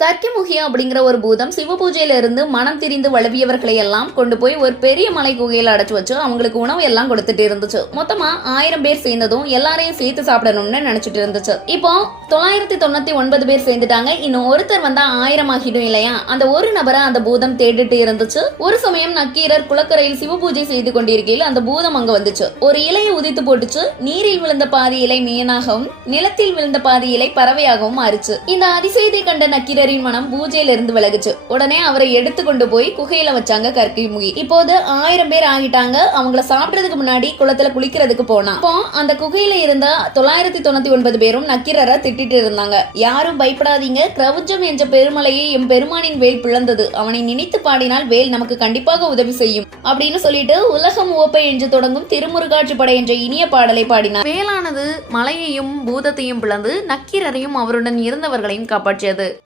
கர்க்கிமுகியா அப்படிங்கிற ஒரு பூதம் சிவ பூஜையில இருந்து மனம் திரிந்து வளவியவர்களை எல்லாம் கொண்டு போய் ஒரு பெரிய மலை குகையில அடைச்சு வச்சு அவங்களுக்கு உணவு எல்லாம் கொடுத்துட்டு இருந்துச்சு. மொத்தமா 1000 பேர் சேர்ந்ததும் எல்லாரையும் சேர்த்து சாப்பிடணும்னு நினைச்சிட்டு இருந்துச்சு. இப்போ 999 பேர் சேர்ந்துட்டாங்க. இன்னும் ஒருத்தர் வந்தா 1000 ஆகிடும் இல்லையா? அந்த ஒரு நபரை அந்த பூதம் தேடிட்டு இருந்துச்சு. ஒரு சமயம் நக்கீரர் குளக்கரையில் சிவ பூஜை செய்து கொண்டிருக்கையில் அந்த பூதம் அங்க வந்துச்சு. ஒரு இலையை உதித்து போட்டுச்சு. நீரில் விழுந்த பாதி இலை மீனாகவும் நிலத்தில் விழுந்த பாதி இலை பறவையாகவும் மாறிச்சு. இந்த அதிசயத்தை கண்ட நக்கீரர் மனம் பூஜையில இருந்து விலகுச்சு. உடனே அவரை எடுத்து கொண்டு போய் குகையில வச்சாங்க கர்க்கிமுகி. இப்போது 1000 பேர் ஆகிட்டாங்க. அவங்கள சாப்பிடுறதுக்கு முன்னாடி குளத்துல குளிக்கிறதுக்கு போனா. அப்போ அந்த குகையில இருந்த 999 பேரும் நக்கீரரை திட்டிட்டு இருந்தாங்க. யாரும் பயப்படாதீங்க, கிரவுஞ்சம் என்ற பெருமலையை எம் பெருமானின் வேல் பிளந்தது. அவனை நினைத்து பாடினால் வேல் நமக்கு கண்டிப்பாக உதவி செய்யும் அப்படின்னு சொல்லிட்டு உலகம் ஓப்பை என்று தொடங்கும் திருமுருகாட்சி படை என்ற இனிய பாடலை பாடினார். வேலானது மலையையும் பூதத்தையும் பிளந்து நக்கீரரையும் அவருடன் இருந்தவர்களையும் காப்பாற்றியது.